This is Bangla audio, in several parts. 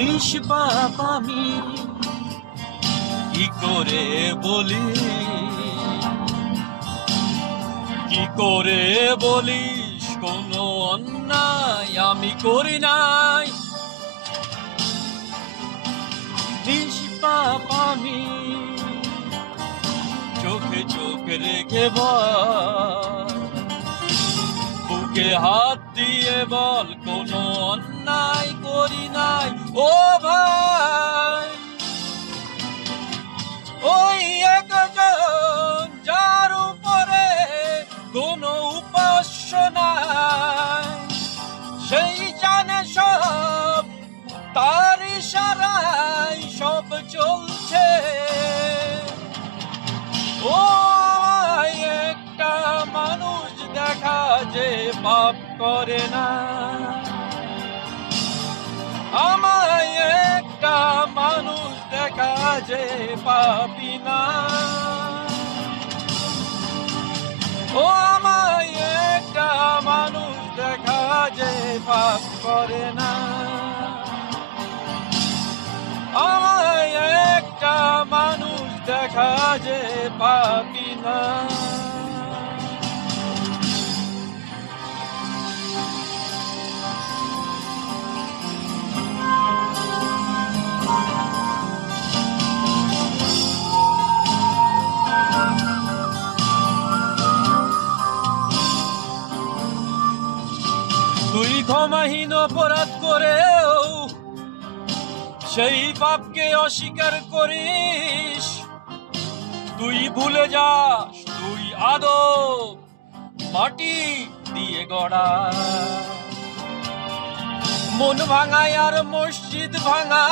নিষ্পাপ আমি কি করে বলি, কি করে বলিস কোনো অন্যায় আমি করি নাই। নিষ্পাপ আমি চোখে চোখে রেখে বল, বুকে হাত দিয়ে বল কোনো অন্যায় করি নাই। ও ভাই, ওই একজন যার উপরে কোনো উপাস্য নাই, সেই জানে সব, তার ইশারায় সব চলছে। ও একটা মানুষ দেখা যে পাপ করে না, আমায় একটা মানুষ দেখা যে পাপি না। ও আমায় একটা মানুষ দেখা যে পাপ করে না, আমায় একটা মানুষ দেখা যে পাপি না। তুই ক্ষমাহীন অপরাধ করেও সেই পাপকে অস্বীকার করিস। তুই ভুলে যাস তুই আদম মাটি দিয়ে গড়া। মন ভাঙায় আর মসজিদ ভাঙা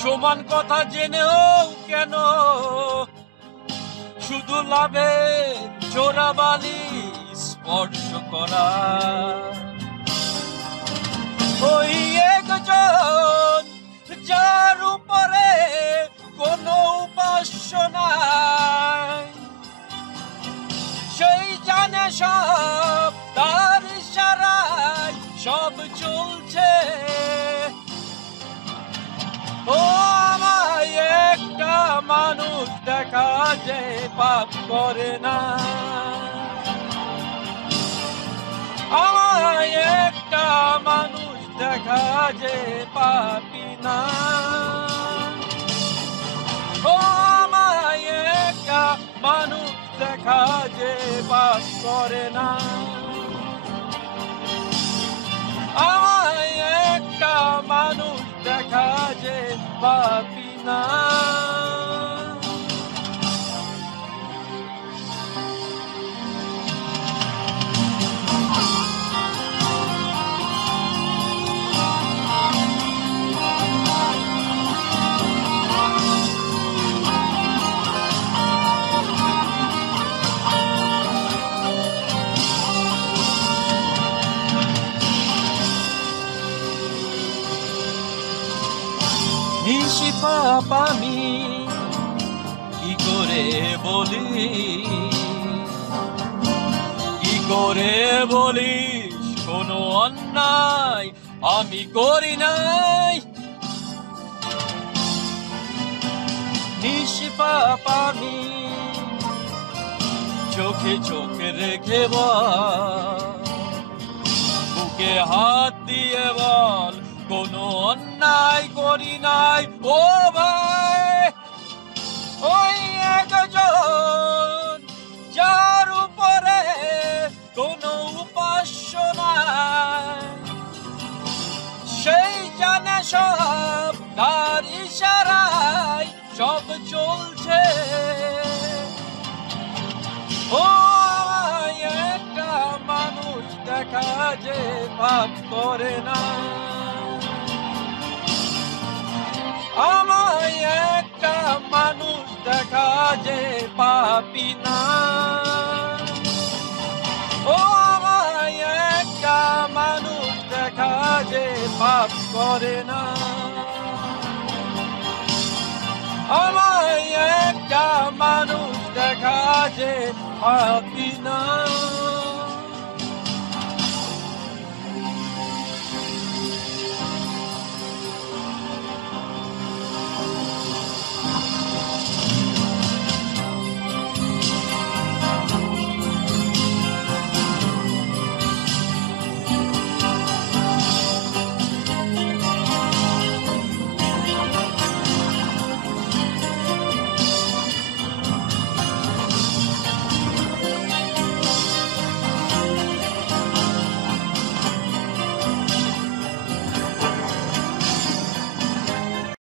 সমান কথা জেনেও কেন শুধু লাভে চোরাবালি স্পর্শ করা। ওই একজন যার উপরে কোনো উপাস্য নাই, সেই জানে সব, তার ইশারায় সব চলছে। ও আমায় একটা মানুষ দেখা যে পাপ করে না, আমায় একটা মানুষ দেখা যে পাপি না। ও আমায় একটা মানুষ দেখা যে পাপ করে না, আমায় একটা মানুষ দেখা যে পাপি না। নিষ্পাপ আমি কি করে বলি, কি করে বলিস কোনো অন্যায় আমি করি নাই। নিষ্পাপ আমি চোখে চোখে রেখে বল, বুকে হাত দিয়ে বল কোনো অন্যায় করি নাই। ও ভাই, ওই একজন যার উপরে কোনো উপাস্য নাই, সেই জানে সব, তার ইশারায় সব চলছে। ও একটা মানুষ দেখা যে পাপ করে না, আমায় একটা মানুষ দেখা যে পাপি না। ও আমায় একটা মানুষ দেখা যে পাপ করে না, আমায় একটা মানুষ দেখা যে পাপি